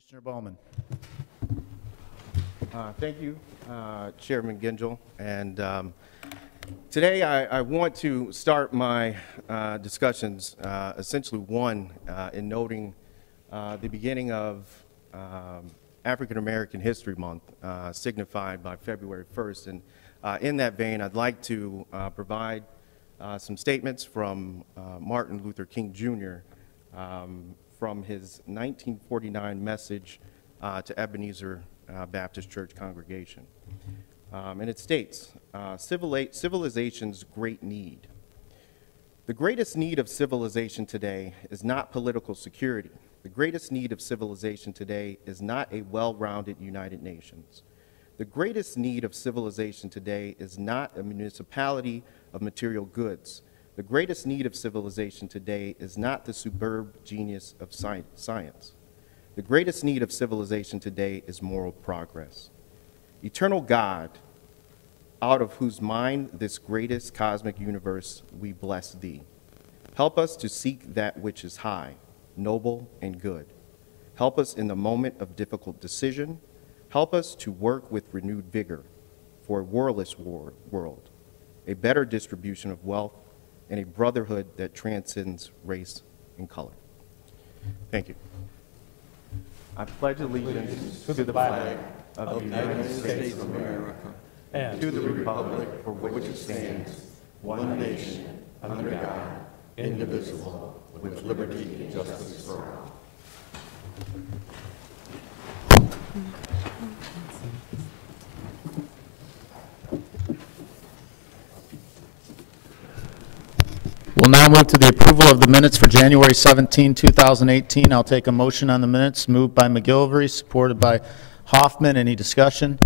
Commissioner Bowman. Thank you, Chairman Gingell. And today I want to start my discussions, essentially in noting the beginning of African American History Month, signified by February 1st. And in that vein, I'd like to provide some statements from Martin Luther King Jr. From his 1949 message to Ebenezer Baptist Church congregation. And it states, civilization's great need. The greatest need of civilization today is not political security. The greatest need of civilization today is not a well-rounded United Nations. The greatest need of civilization today is not a municipality of material goods. The greatest need of civilization today is not the superb genius of science. The greatest need of civilization today is moral progress. Eternal God, out of whose mind this greatest cosmic universe we bless thee. Help us to seek that which is high, noble, and good. Help us in the moment of difficult decision. Help us to work with renewed vigor for a worldless world, a better distribution of wealth, and a brotherhood that transcends race and color. Thank you. I pledge allegiance to the flag of the United States of America and to the republic for which it stands, one nation, under God, indivisible, with liberty and justice for all. We'll now move to the approval of the minutes for January 17, 2018. I'll take a motion on the minutes. Moved by McGilvery, supported by Hoffman. Any discussion?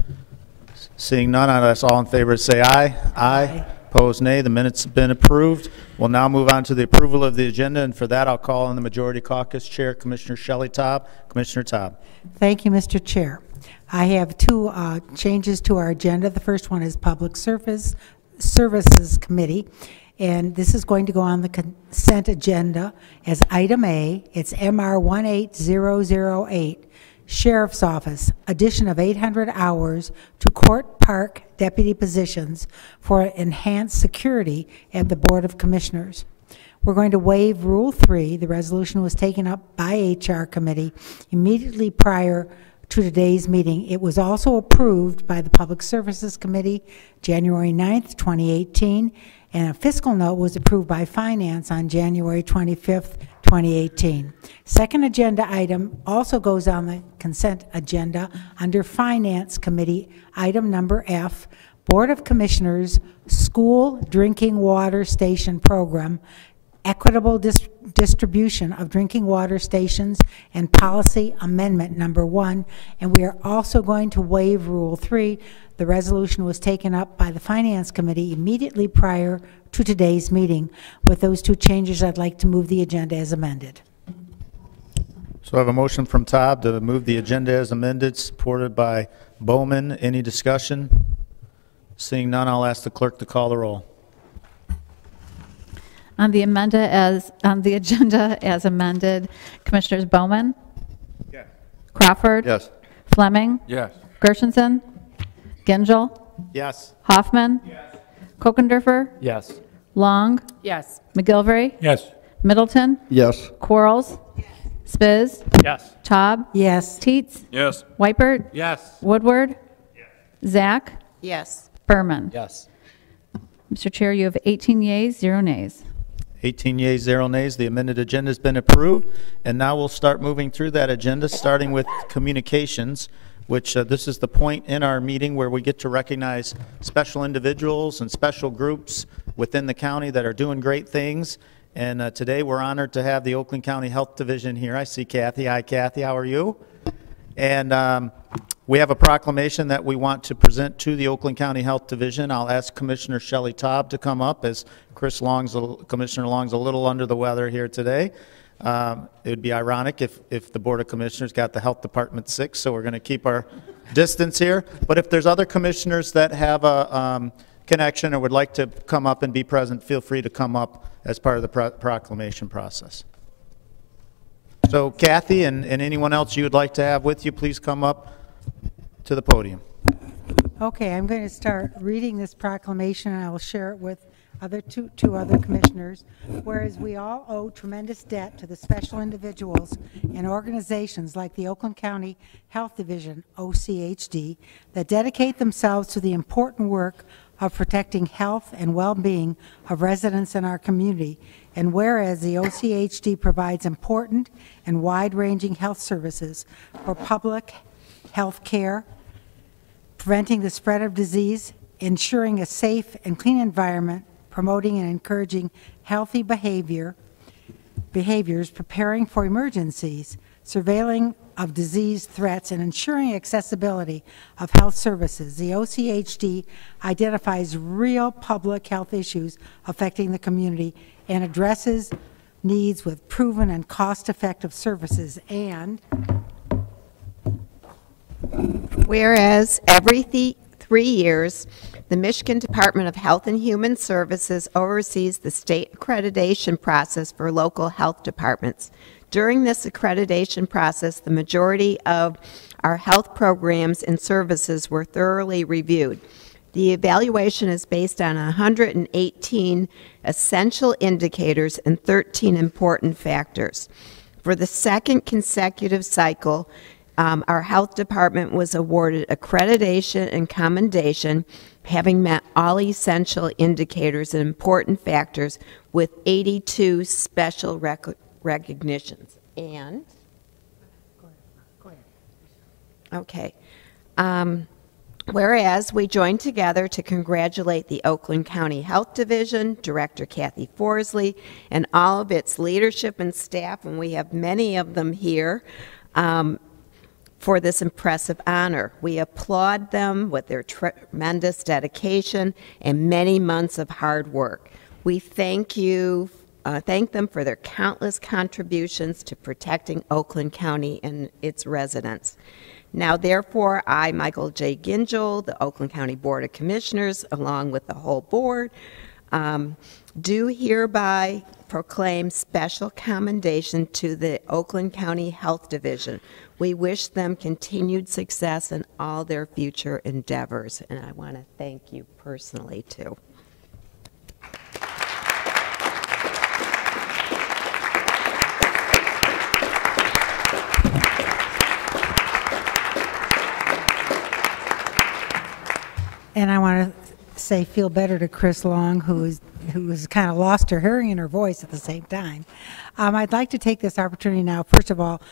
Seeing none, I'd ask all in favor to say aye. Aye. Opposed, nay. The minutes have been approved. We'll now move on to the approval of the agenda, and for that, I'll call on the Majority Caucus Chair, Commissioner Shelley Taub. Commissioner Taub. Thank you, Mr. Chair. I have two changes to our agenda. The first one is Public Services Committee, and this is going to go on the consent agenda as item A. It's MR 18008, Sheriff's Office, addition of 800 hours to Court Park deputy positions for enhanced security at the Board of Commissioners. We're going to waive Rule 3. The resolution was taken up by HR Committee immediately prior to today's meeting. It was also approved by the Public Services Committee January 9th, 2018, and a fiscal note was approved by Finance on January 25th, 2018. Second agenda item also goes on the consent agenda under Finance Committee, item number F, Board of Commissioners School Drinking Water Station Program, Equitable Distribution of Drinking Water Stations, and Policy Amendment number 1. And we are also going to waive Rule 3. The resolution was taken up by the Finance Committee immediately prior to today's meeting. With those two changes, I'd like to move the agenda as amended. So I have a motion from Taub to move the agenda as amended, supported by Bowman. Any discussion? Seeing none, I'll ask the clerk to call the roll. On the agenda as amended, Commissioners Bowman? Yes. Crawford? Yes. Fleming? Yes. Gershenson? Gingell? Yes. Hoffman? Yes. Kokendorfer? Yes. Long? Yes. McGilvery? Yes. Middleton? Yes. Quarles? Spiz? Yes. Taub? Yes. Teets? Yes. Weipert? Yes. Woodward? Zach? Yes. Berman? Yes. Mr. Chair, you have 18 yeas, 0 nays. 18 yeas, 0 nays. The amended agenda has been approved. And now we'll start moving through that agenda, starting with communications, which this is the point in our meeting where we get to recognize special individuals and special groups within the county that are doing great things. And today we're honored to have the Oakland County Health Division here. I see Kathy. Hi, Kathy. How are you? And we have a proclamation that we want to present to the Oakland County Health Division. I'll ask Commissioner Shelley Taub to come up, as Commissioner Long's a little under the weather here today. It would be ironic if the Board of Commissioners got the Health Department sick, so we're going to keep our distance here. But if there's other commissioners that have a connection or would like to come up and be present, feel free to come up as part of the proclamation process. So Kathy and anyone else you would like to have with you, please come up to the podium. Okay, I'm going to start reading this proclamation, and I will share it with two other commissioners. Whereas we all owe tremendous debt to the special individuals and organizations like the Oakland County Health Division, OCHD, that dedicate themselves to the important work of protecting health and well-being of residents in our community. And whereas the OCHD provides important and wide-ranging health services for public health care, preventing the spread of disease, ensuring a safe and clean environment, promoting and encouraging healthy behaviors, preparing for emergencies, surveilling of disease threats, and ensuring accessibility of health services. The OCHD identifies real public health issues affecting the community and addresses needs with proven and cost-effective services. And whereas every 3 years, the Michigan Department of Health and Human Services oversees the state accreditation process for local health departments. During this accreditation process, the majority of our health programs and services were thoroughly reviewed. The evaluation is based on 118 essential indicators and 13 important factors. For the second consecutive cycle, our health department was awarded accreditation and commendation, having met all essential indicators and important factors with 82 special recognitions. And? Go ahead. Okay. Whereas we joined together to congratulate the Oakland County Health Division, Director Kathy Forsley, and all of its leadership and staff, and we have many of them here, for this impressive honor. We applaud them with their tremendous dedication and many months of hard work. We thank them for their countless contributions to protecting Oakland County and its residents. Now, therefore, I, Michael J. Gingell, the Oakland County Board of Commissioners, along with the whole board, do hereby proclaim special commendation to the Oakland County Health Division. We wish them continued success in all their future endeavors, and I want to thank you personally, too. And I want to say feel better to Chris Long, who has kind of lost her hearing and her voice at the same time. I'd like to take this opportunity now, first of all,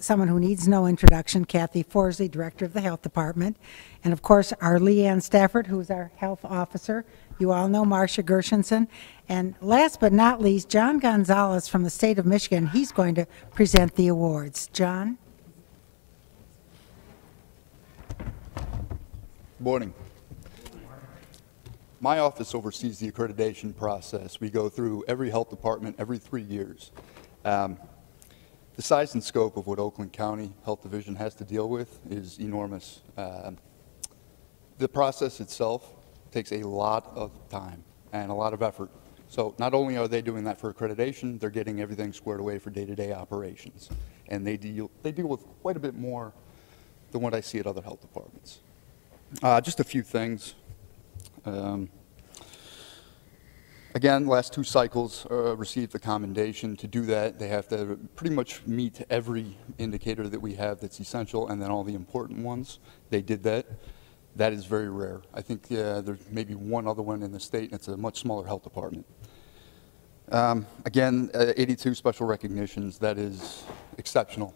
someone who needs no introduction, Kathy Forsley, Director of the Health Department, and of course our Leanne Stafford, who's our Health Officer. You all know Marcia Gershenson. And last but not least, John Gonzalez from the state of Michigan. He's going to present the awards. John? Good morning. My office oversees the accreditation process. We go through every health department every 3 years. The size and scope of what Oakland County Health Division has to deal with is enormous. The process itself takes a lot of time and a lot of effort. So not only are they doing that for accreditation, they're getting everything squared away for day-to-day operations. And they deal with quite a bit more than what I see at other health departments. Just a few things. Again, last 2 cycles received the commendation. To do that, they have to pretty much meet every indicator that we have that's essential, and then all the important ones. They did that. That is very rare. I think there's maybe one other one in the state, and it's a much smaller health department. Again, 82 special recognitions. That is exceptional.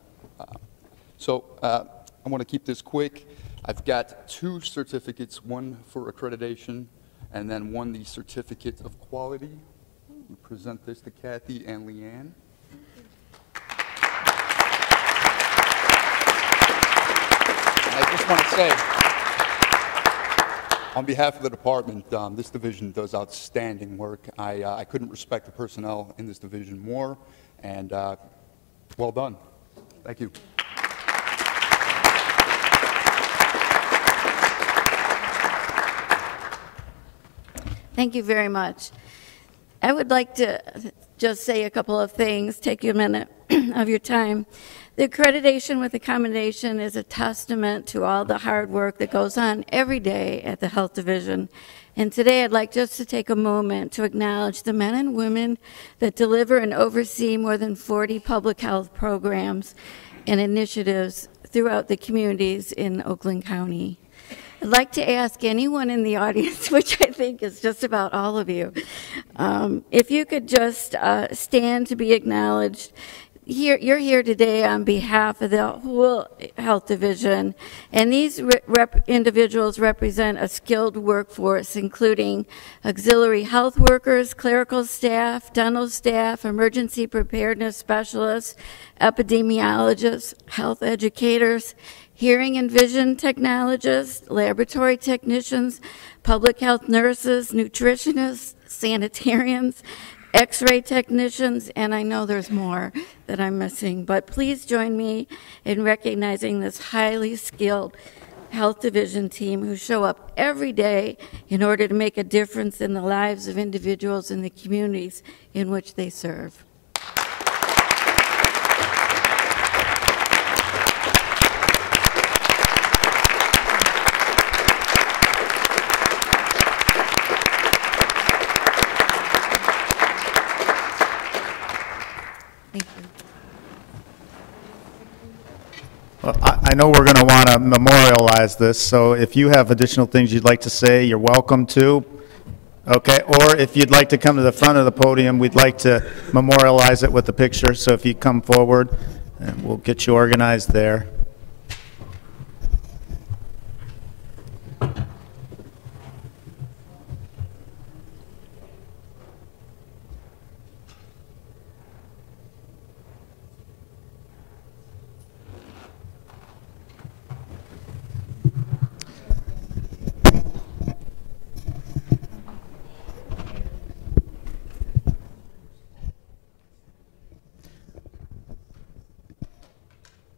So I want to keep this quick. I've got 2 certificates, one for accreditation, and then one the certificate of quality. We present this to Kathy and Leanne. And I just want to say, on behalf of the department, this division does outstanding work. I couldn't respect the personnel in this division more, and well done. Thank you. Thank you very much. I would like to just say a couple of things, take you a minute. of your time. The accreditation with accommodation is a testament to all the hard work that goes on every day at the Health Division. And today I'd like just to take a moment to acknowledge the men and women that deliver and oversee more than 40 public health programs and initiatives throughout the communities in Oakland County. I'd like to ask anyone in the audience, which I think is just about all of you, if you could just stand to be acknowledged. You're here today on behalf of the whole Health Division, and these individuals represent a skilled workforce, including auxiliary health workers, clerical staff, dental staff, emergency preparedness specialists, epidemiologists, health educators, hearing and vision technologists, laboratory technicians, public health nurses, nutritionists, sanitarians, X-ray technicians, and I know there's more that I'm missing, but please join me in recognizing this highly skilled Health Division team who show up every day in order to make a difference in the lives of individuals in the communities in which they serve. Well, I know we're going to want to memorialize this, so if you have additional things you'd like to say, you're welcome to. Okay, or if you'd like to come to the front of the podium, we'd like to memorialize it with a picture, so if you come forward, and we'll get you organized there.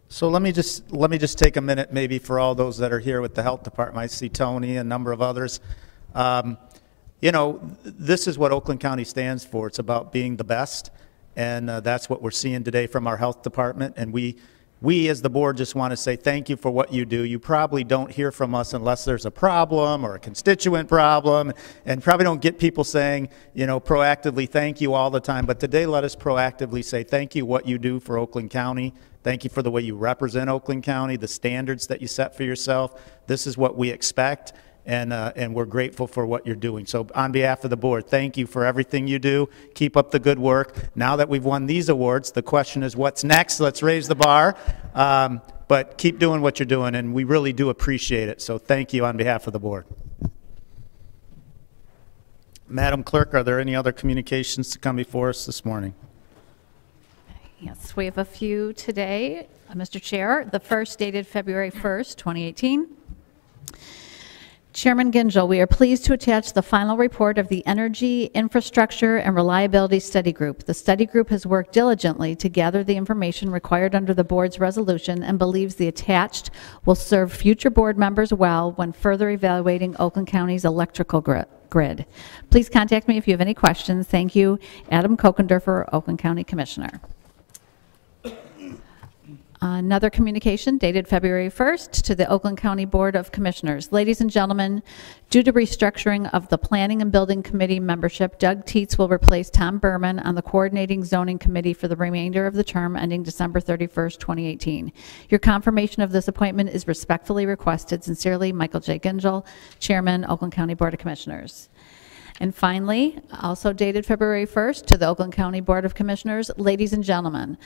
So let me just take a minute maybe for all those that are here with the health department. I see Tony and a number of others. You know, this is what Oakland County stands for. It's about being the best, and that's what we're seeing today from our health department. And we as the board just want to say thank you for what you do. You probably don't hear from us unless there's a problem or a constituent problem, and probably don't get people saying, you know, proactively thank you all the time. But today, let us proactively say thank you what you do for Oakland County. Thank you for the way you represent Oakland County, the standards that you set for yourself. This is what we expect, and we're grateful for what you're doing. So on behalf of the board, thank you for everything you do. Keep up the good work. Now that we've won these awards, the question is what's next? Let's raise the bar. But keep doing what you're doing, and we really do appreciate it. So thank you on behalf of the board. Madam Clerk, are there any other communications to come before us this morning? Yes, we have a few today, Mr. Chair. The first dated February 1st, 2018. Chairman Gingell, we are pleased to attach the final report of the Energy, Infrastructure, and Reliability Study Group. The study group has worked diligently to gather the information required under the board's resolution and believes the attached will serve future board members well when further evaluating Oakland County's electrical grid. Please contact me if you have any questions. Thank you. Adam Kokendorfer, Oakland County Commissioner. Another communication dated February 1st to the Oakland County Board of Commissioners. Ladies and gentlemen, due to restructuring of the Planning and Building Committee membership, Doug Tietz will replace Tom Berman on the Coordinating Zoning Committee for the remainder of the term ending December 31st, 2018. Your confirmation of this appointment is respectfully requested. Sincerely, Michael J. Gingell, Chairman, Oakland County Board of Commissioners. And finally, also dated February 1st to the Oakland County Board of Commissioners, ladies and gentlemen,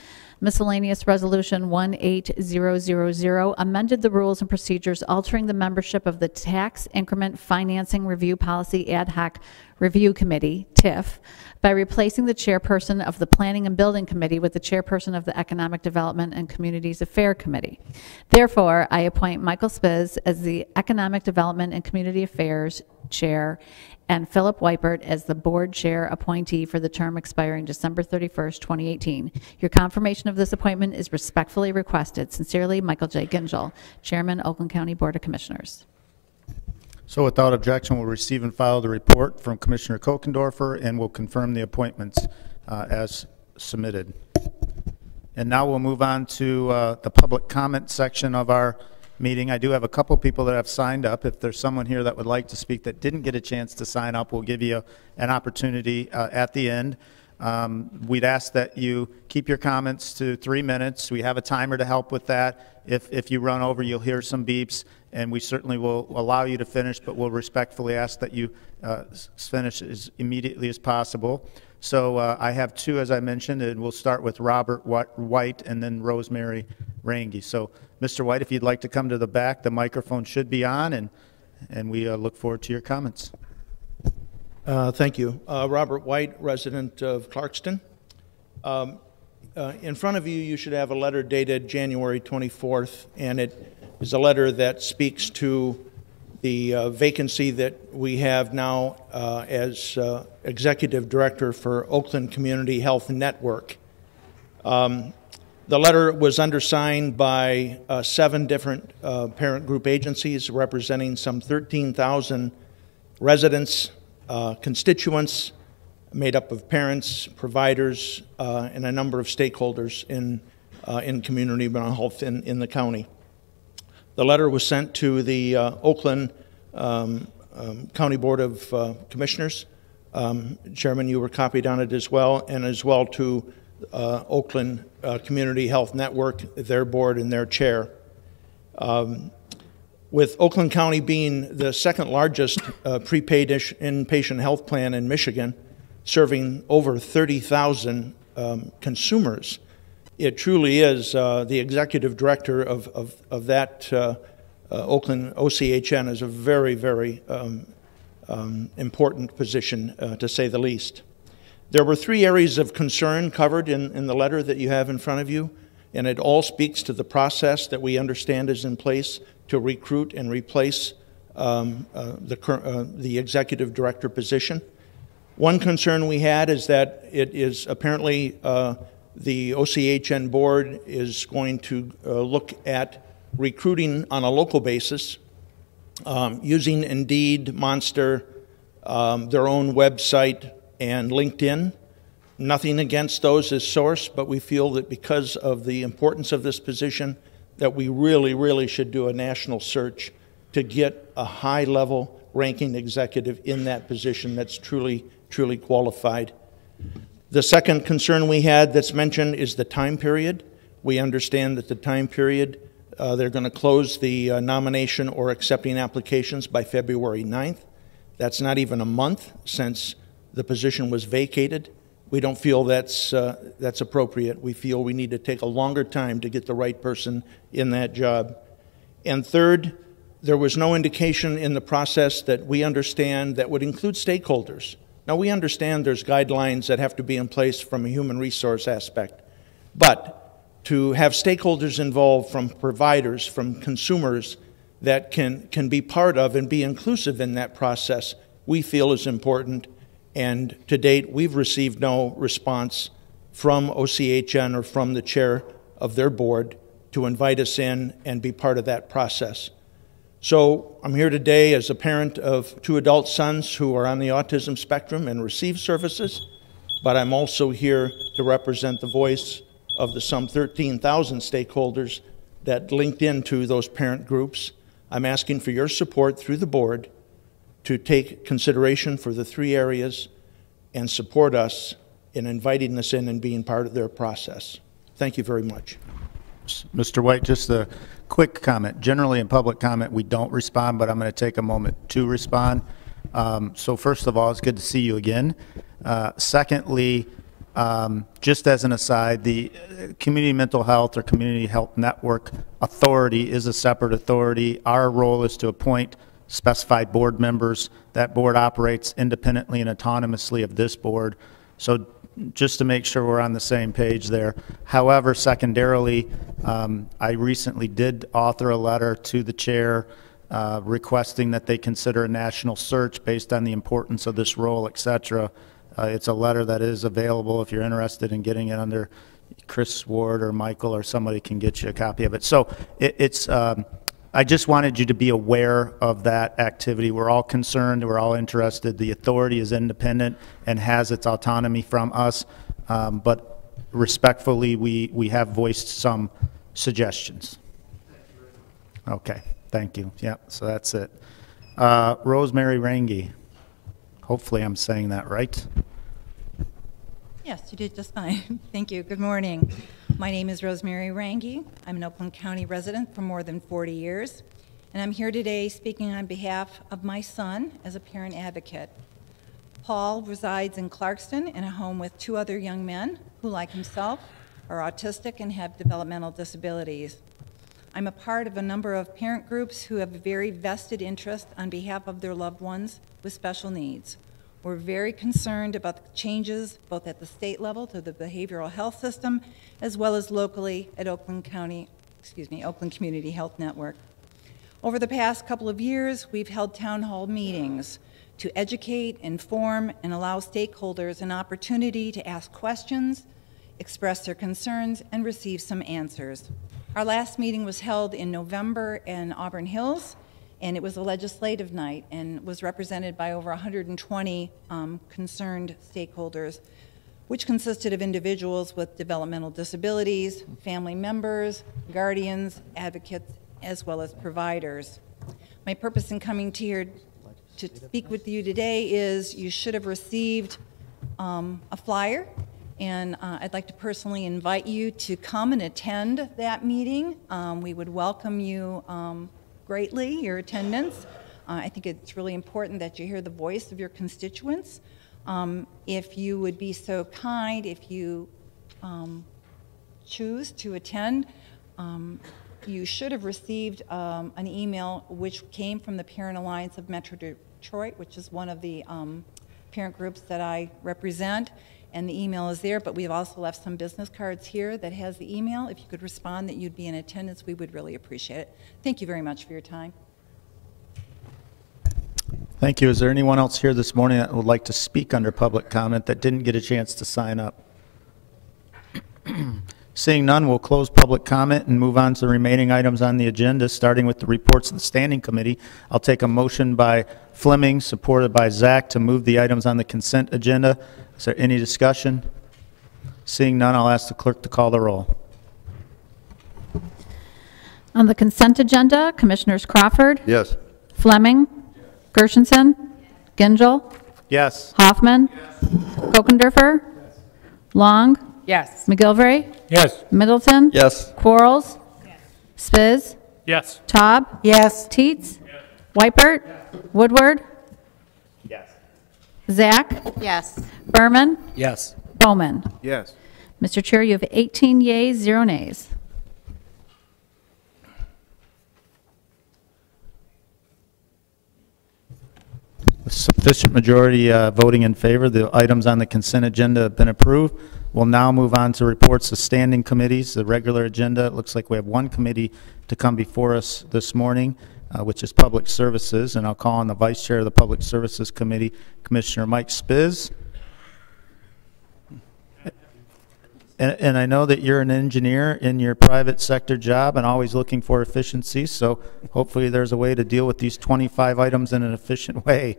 Miscellaneous Resolution 18000 amended the rules and procedures altering the membership of the Tax Increment Financing Review Policy Ad Hoc Review Committee, TIF, by replacing the chairperson of the Planning and Building Committee with the chairperson of the Economic Development and Communities Affairs Committee. Therefore, I appoint Michael Spiz as the Economic Development and Community Affairs Chair and Philip Weipert as the board chair appointee for the term expiring December 31st, 2018. Your confirmation of this appointment is respectfully requested. Sincerely, Michael J. Gingell, Chairman, Oakland County Board of Commissioners. So without objection, we'll receive and file the report from Commissioner Kokendorfer, and we'll confirm the appointments as submitted. And now we'll move on to the public comment section of our meeting. I do have a couple people that have signed up. If there's someone here that would like to speak that didn't get a chance to sign up, we'll give you an opportunity at the end. We'd ask that you keep your comments to 3 minutes. We have a timer to help with that. If you run over, you'll hear some beeps, and we certainly will allow you to finish, but we'll respectfully ask that you finish as immediately as possible. So I have two, as I mentioned, and we'll start with Robert White and then Rosemary Rangi. So, Mr. White, if you'd like to come to the back, the microphone should be on, and we look forward to your comments. Thank you. Robert White, resident of Clarkston. In front of you, you should have a letter dated January 24th, and it is a letter that speaks to the vacancy that we have now as Executive Director for Oakland Community Health Network. The letter was undersigned by 7 different parent group agencies representing some 13,000 residents, constituents, made up of parents, providers, and a number of stakeholders in community mental health in the county. The letter was sent to the Oakland County Board of Commissioners. Chairman, you were copied on it as well, and as well to Oakland Community Health Network, their board and their chair. With Oakland County being the second largest prepaid inpatient health plan in Michigan, serving over 30,000 consumers, it truly is the executive director of that Oakland OCHN is a very, very important position, to say the least. There were 3 areas of concern covered in the letter that you have in front of you, and it all speaks to the process that we understand is in place to recruit and replace the executive director position. One concern we had is that it is apparently the OCHN board is going to look at recruiting on a local basis using Indeed, Monster, their own website, and LinkedIn. Nothing against those as source, but we feel that because of the importance of this position, that we really, really should do a national search to get a high-level ranking executive in that position that's truly, truly qualified. The second concern we had that's mentioned is the time period. We understand that the time period, they're going to close the nomination or accepting applications by February 9th. That's not even a month since the position was vacated. We don't feel that's appropriate. We feel we need to take a longer time to get the right person in that job. And third, there was no indication in the process that we understand that would include stakeholders. Now, we understand there's guidelines that have to be in place from a human resource aspect, but to have stakeholders involved, from providers, from consumers, that can be part of and be inclusive in that process, we feel is important. And to date, we've received no response from OCHN or from the chair of their board to invite us in and be part of that process. So I'm here today as a parent of 2 adult sons who are on the autism spectrum and receive services, but I'm also here to represent the voice of the some 13,000 stakeholders that linked into those parent groups. I'm asking for your support through the board to take consideration for the 3 areas and support us in inviting us in and being part of their process. Thank you very much. Mr. White, just a quick comment. Generally in public comment, we don't respond, but I'm going to take a moment to respond. So first of all, it's good to see you again. Secondly, just as an aside, the Community Mental Health or Community Health Network Authority is a separate authority. Our role is to appoint specified board members. That board operates independently and autonomously of this board. So just to make sure we're on the same page there. However, secondarily, I recently did author a letter to the chair requesting that they consider a national search based on the importance of this role, et cetera. It's a letter that is available if you're interested in getting it under Chris Ward or Michael, or somebody can get you a copy of it. So I just wanted you to be aware of that activity. We're all concerned. We're all interested. The authority is independent and has its autonomy from us. But respectfully, we have voiced some suggestions. Okay, thank you. Yeah, so that's it. Rosemary Rangi. Hopefully I'm saying that right. Yes, you did just fine. Thank you. Good morning. My name is Rosemary Rangi. I'm an Oakland County resident for more than 40 years, and I'm here today speaking on behalf of my son as a parent advocate. Paul resides in Clarkston in a home with 2 other young men who, like himself, are autistic and have developmental disabilities. I'm a part of a number of parent groups who have a very vested interest on behalf of their loved ones with special needs. We're very concerned about the changes both at the state level to the behavioral health system as well as locally at Oakland Community Health Network. Over the past couple of years, we've held town hall meetings to educate, inform, and allow stakeholders an opportunity to ask questions, express their concerns, and receive some answers. Our last meeting was held in November in Auburn Hills, and it was a legislative night and was represented by over 120 concerned stakeholders, which consisted of individuals with developmental disabilities, family members, guardians, advocates, as well as providers. My purpose in coming to here to speak with you today is you should have received a flyer, and I'd like to personally invite you to come and attend that meeting. We would welcome you greatly, your attendance. I think it's really important that you hear the voice of your constituents. If you would be so kind, if you choose to attend, you should have received an email which came from the Parent Alliance of Metro Detroit, which is one of the parent groups that I represent, and the email is there, but we've also left some business cards here that has the email. If you could respond that you'd be in attendance, we would really appreciate it. Thank you very much for your time. Thank you. Is there anyone else here this morning that would like to speak under public comment that didn't get a chance to sign up? Seeing none, we'll close public comment and move on to the remaining items on the agenda, starting with the reports of the Standing Committee. I'll take a motion by Fleming, supported by Zach, to move the items on the consent agenda. Is there any discussion? Seeing none, I'll ask the clerk to call the roll. On the consent agenda, Commissioners Crawford, Yes. Fleming, Gershenson, Gingell, Yes. Hoffman, Kokendorfer, Long, Yes. McGilvray, Yes. Middleton, Yes. Quarles, Spiz, Yes. Taub, Yes. Teets, Whitebert, Woodward, Yes. Zach, Yes. Berman, Yes. Bowman. Yes. Mr. Chair, you have 18 yeas, 0 nays. With sufficient majority voting in favor, the items on the consent agenda have been approved. We'll now move on to reports of standing committees. The regular agenda, it looks like we have one committee to come before us this morning, which is Public Services, and I'll call on the Vice Chair of the Public Services Committee, Commissioner Mike Spiz. And I know that you're an engineer in your private sector job and always looking for efficiency, so hopefully there's a way to deal with these 25 items in an efficient way.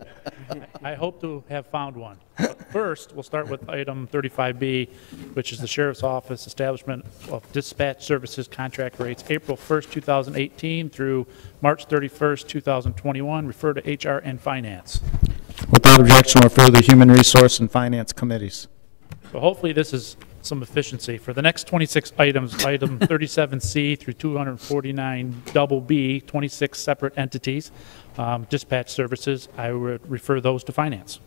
I hope to have found one. But first, we'll start with item 35B, which is the Sheriff's Office establishment of dispatch services contract rates, April 1st, 2018 through March 31st, 2021. Refer to HR and Finance. Without objection, refer to the Human Resource and Finance Committees. So hopefully this is some efficiency. For the next 26 items, item 37C through 249 double B, 26 separate entities, dispatch services, I would refer those to Finance.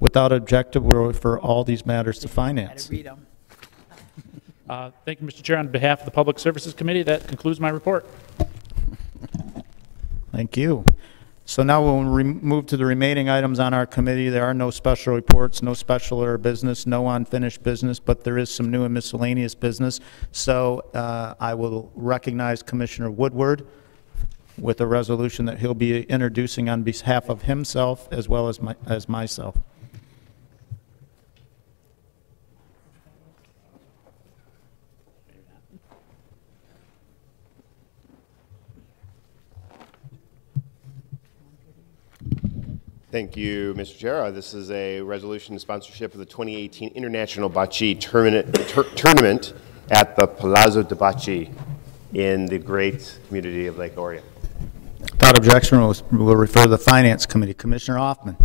Without objection, we'll refer all these matters to Finance. Thank you, Mr. Chair. On behalf of the Public Services Committee, that concludes my report. Thank you. So now we'll move to the remaining items on our committee. There are no special reports, no special order business, no unfinished business, but there is some new and miscellaneous business. So I will recognize Commissioner Woodward with a resolution that he'll be introducing on behalf of himself as well as myself. Thank you, Mr. Chair. This is a resolution in sponsorship of the 2018 International Bocce Tournament at the Palazzo de Bocce in the great community of Lake Orion. Without objection, we'll refer to the Finance Committee. Commissioner Hoffman.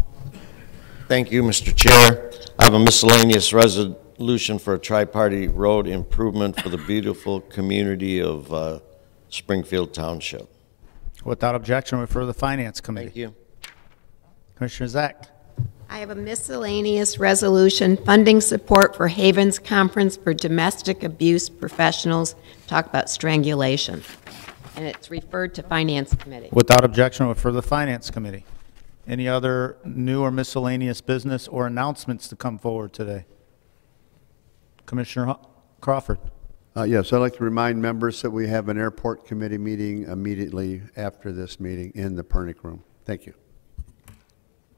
Thank you, Mr. Chair. I have a miscellaneous resolution for a tri-party road improvement for the beautiful community of Springfield Township. Without objection, refer to the Finance Committee. Thank you. Commissioner Zach. I have a miscellaneous resolution funding support for Havens Conference for Domestic Abuse Professionals. Talk about strangulation. And it's referred to Finance Committee. Without objection, refer to the Finance Committee. Any other new or miscellaneous business or announcements to come forward today? Commissioner Crawford. Yes, I'd like to remind members that we have an airport committee meeting immediately after this meeting in the Pernick room. Thank you.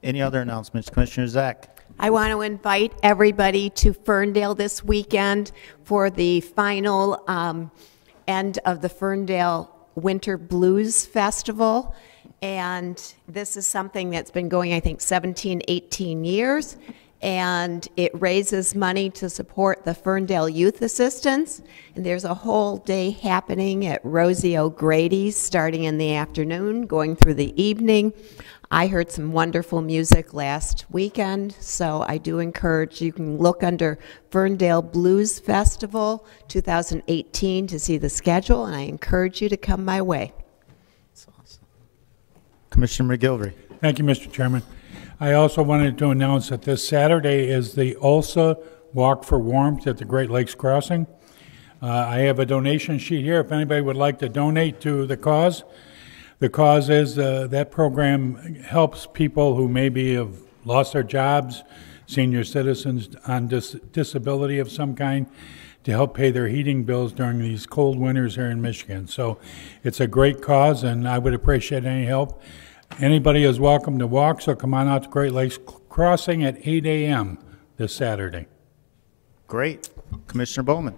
Any other announcements? Commissioner Zach. I want to invite everybody to Ferndale this weekend for the final end of the Ferndale Winter Blues Festival. And this is something that's been going, I think, 17, 18 years. And it raises money to support the Ferndale Youth Assistance. And there's a whole day happening at Rosie O'Grady's starting in the afternoon, going through the evening. I heard some wonderful music last weekend, so I do encourage you can look under Ferndale Blues Festival 2018 to see the schedule, and I encourage you to come my way. That's awesome. Commissioner McGilvery. Thank you, Mr. Chairman. I also wanted to announce that this Saturday is the ULSA Walk for Warmth at the Great Lakes Crossing. I have a donation sheet here if anybody would like to donate to the cause. The cause is that program helps people who maybe have lost their jobs, senior citizens on disability of some kind, to help pay their heating bills during these cold winters here in Michigan. So it's a great cause, and I would appreciate any help. Anybody is welcome to walk, so come on out to Great Lakes Crossing at 8 a.m. this Saturday. Great. Commissioner Bowman.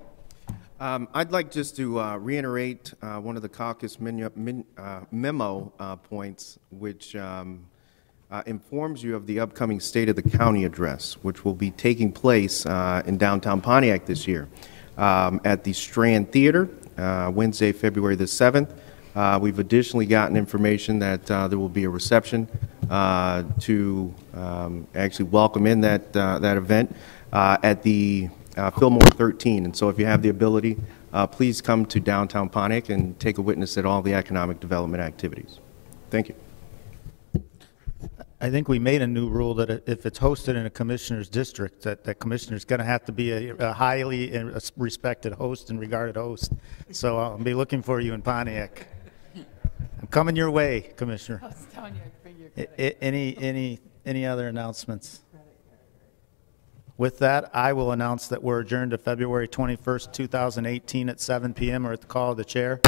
I'd like just to reiterate one of the caucus memo points, which informs you of the upcoming State of the County address, which will be taking place in downtown Pontiac this year at the Strand Theater, Wednesday, February the 7th. We've additionally gotten information that there will be a reception to actually welcome in that event at the Fillmore 13. And so if you have the ability, please come to downtown Pontiac and take a witness at all the economic development activities. Thank you. I think we made a new rule that if it's hosted in a commissioner's district, that commissioner's going to have to be a highly respected host and regarded host. So I'll be looking for you in Pontiac. I'm coming your way, Commissioner. I was telling you, any other announcements? With that, I will announce that we're adjourned to February 21st, 2018 at 7 p.m. or at the call of the chair.